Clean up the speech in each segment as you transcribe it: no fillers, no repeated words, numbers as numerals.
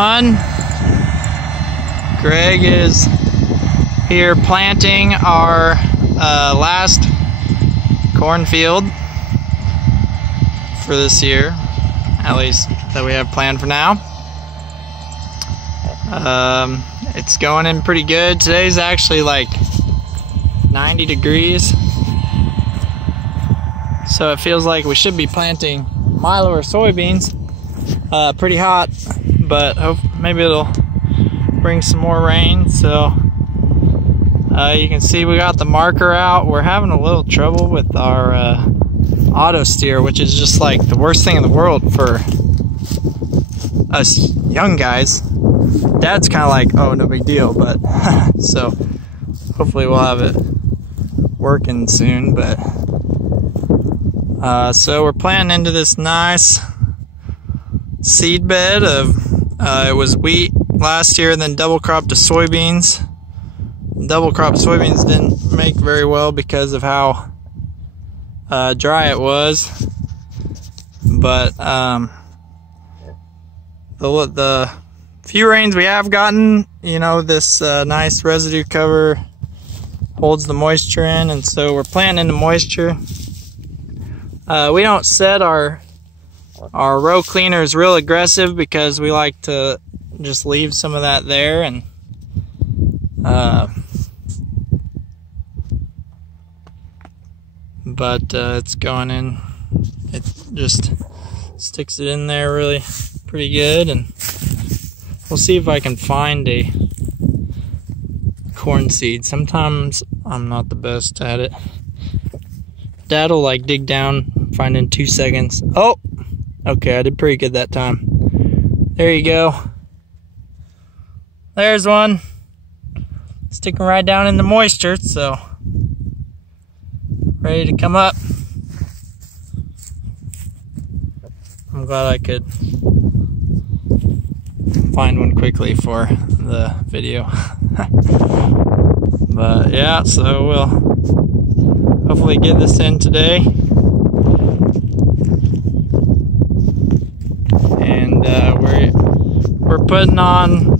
everyone. Greg is here planting our last cornfield for this year, at least that we have planned for now. It's going in pretty good. Today's actually like 90 degrees, so it feels like we should be planting milo or soybeans. Pretty hot, but maybe it'll bring some more rain. So you can see we got the marker out. We're having a little trouble with our auto steer, which is just like the worst thing in the world for us young guys. Dad's kind of like, oh, no big deal, but so hopefully we'll have it working soon. But so we're planting into this nice seed bed of it was wheat last year, and then double crop to soybeans. Double crop soybeans didn't make very well because of how dry it was, but the few rains we have gotten, you know, this nice residue cover holds the moisture in, and so we're planting into moisture. We don't set our row cleaners real aggressive because we like to just leave some of that there, and but it's going in. It just sticks it in there really pretty good, and we'll see if I can find a corn seed. Sometimes I'm not the best at it. Dad'll like dig down, find in 2 seconds. Oh, okay, I did pretty good that time. There you go. There's one. Sticking right down in the moisture, so ready to come up. I'm glad I could find one quickly for the video. But yeah, so we'll hopefully get this in today. And we're putting on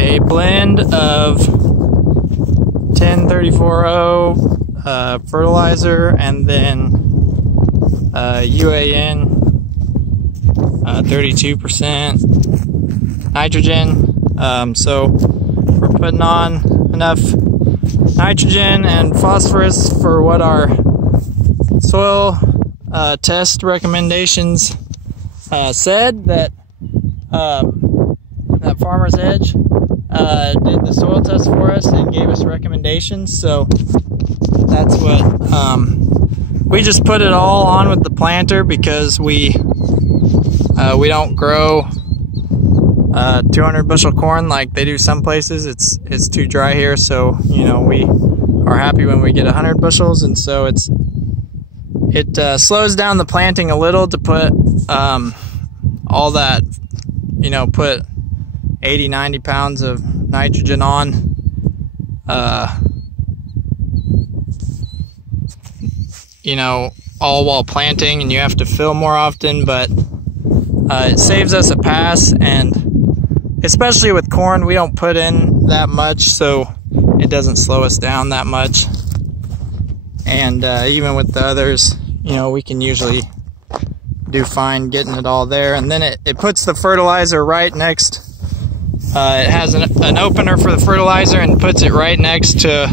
a blend of 10-34-0 fertilizer, and then UAN 32% nitrogen. So we're putting on enough nitrogen and phosphorus for what our soil test recommendations said. That that Farmer's Edge did the soil test for us and gave us recommendations. So that's what we just put it all on with the planter, because we don't grow 200 bushel corn like they do some places. It's too dry here, so you know, we are happy when we get 100 bushels, and so it slows down the planting a little to put all that, you know, put 80-90 pounds of nitrogen on you know, all while planting, and you have to fill more often, but it saves us a pass. And especially with corn, we don't put in that much, so it doesn't slow us down that much. And even with the others, you know, we can usually do fine getting it all there. And then it puts the fertilizer right next. It has an opener for the fertilizer and puts it right next to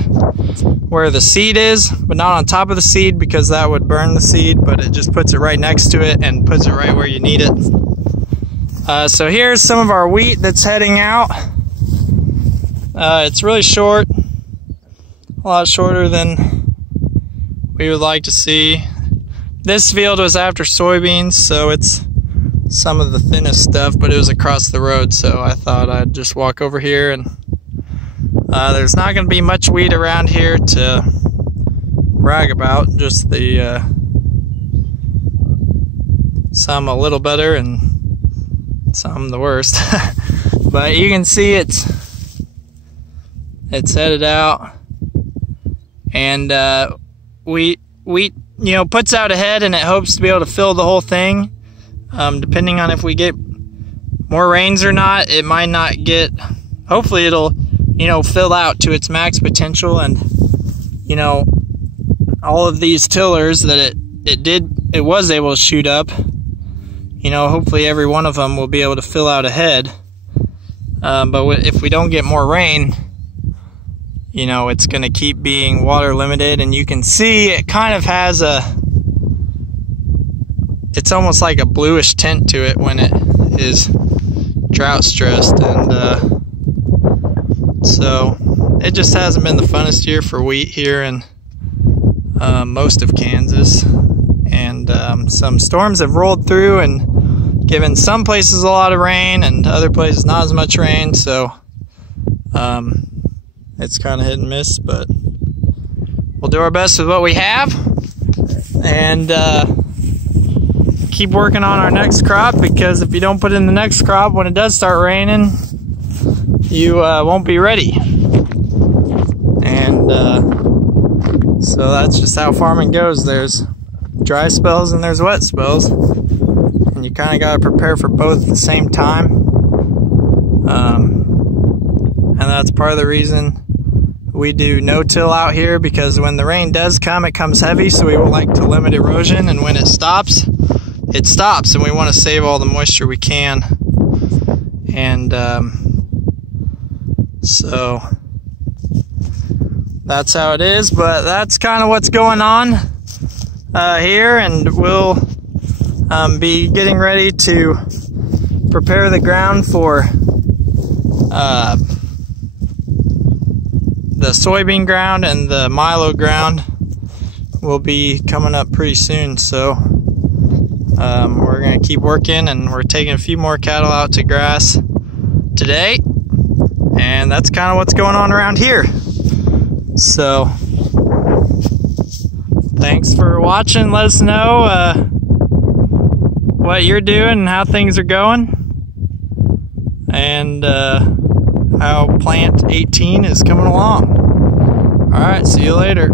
where the seed is, but not on top of the seed, because that would burn the seed, but it just puts it right next to it and puts it right where you need it. So here's some of our wheat that's heading out. It's really short, a lot shorter than we would like to see. This field was after soybeans, so it's some of the thinnest stuff, but it was across the road, so I thought I'd just walk over here. And there's not going to be much wheat around here to brag about, just the some a little better and some the worst. But you can see it's headed out, and wheat, you know, puts out ahead, and it hopes to be able to fill the whole thing, depending on if we get more rains or not, it might not get, hopefully it'll, you know, fill out to its max potential. And, you know, all of these tillers that it was able to shoot up, you know, hopefully every one of them will be able to fill out ahead. But if we don't get more rain, you know, it's going to keep being water limited. And you can see it kind of has it's almost like a bluish tint to it when it is drought stressed. And so it just hasn't been the funnest year for wheat here in most of Kansas. And some storms have rolled through and given some places a lot of rain and other places not as much rain. So it's kind of hit and miss, but we'll do our best with what we have and keep working on our next crop, because if you don't put in the next crop when it does start raining, you won't be ready. And so that's just how farming goes. There's dry spells and there's wet spells, and you kind of got to prepare for both at the same time. And that's part of the reason we do no-till out here, because when the rain does come, it comes heavy, so we would like to limit erosion, and when it stops, it stops, and we want to save all the moisture we can. And so that's how it is, but that's kind of what's going on here, and we'll be getting ready to prepare the ground for the soybean ground, and the milo ground will be coming up pretty soon. So we're going to keep working, and we're taking a few more cattle out to grass today, and that's kind of what's going on around here. So thanks for watching. Let us know what you're doing and how things are going, and how plant 18 is coming along. All right, see you later.